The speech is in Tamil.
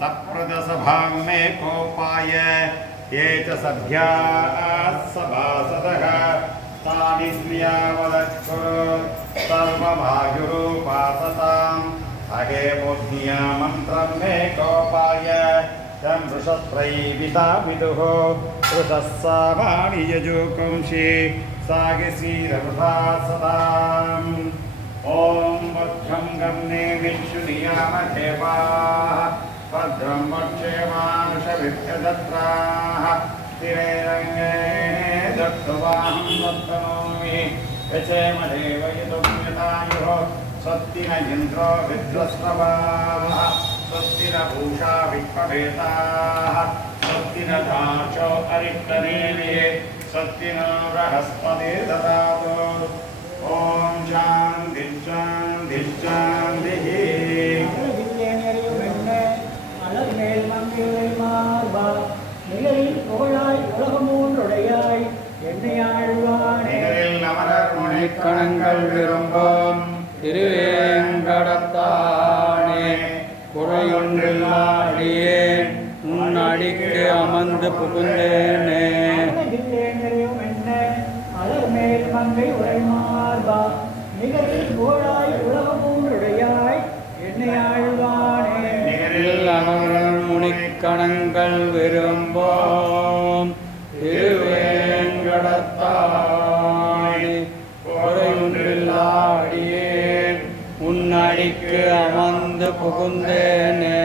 सप्रदसभां मे कोपाय ये च सभ्याः सभासदः तानि स्त्रियावदत्कुरु सर्वभायुरूपासताम् अगे बुद्धिया मन्त्रं मे कोपाय तं वृषस्त्रैविता विदुः वृषः सामानि यजुकुंषि सागिसीरवृथा सदाम् ॐ भद्रं गन्ने विष्णुनियामदेवाः भद्रं वक्षेमानुषविभ्यदत्राः स्थिरैरङ्गे दत्तवाहं दत्तनोमि यचेमदेव यदुम्यतायुः स्वस्ति न इन्द्रो विद्वस्रवाः स्वस्ति न पूषा विश्ववेदाः स्वस्ति न दाशो अरिष्टनेमिः स्वस्ति न बृहस्पतिर्ददातु ॐ शान्ति शान्ति शान्तिः அலர்மேல் மங்கையுரை மார்பா நிலையில் புகழாய் உலகமூன்றுடையாய் என்னையாழ்வானே அமரர் முனைக்கணங்கள் விரும்பும் திருவேங்கடத்தானே குறையொன்றில்லாடியேன் உன் அடிக்கு அமர்ந்து புகுந்தேனே அலர்மேல் மங்கை உரை மார்பா நிலையில் புகழாய் உலகமூன்றுடையாய் என்னையாழ்வானே முனிக்கணங்கள் விரும்போம் திருவேங்கடத்தானே குறையொன்றில்லாடியேன் உன் அடிக்கு அமர்ந்து புகுந்தேனே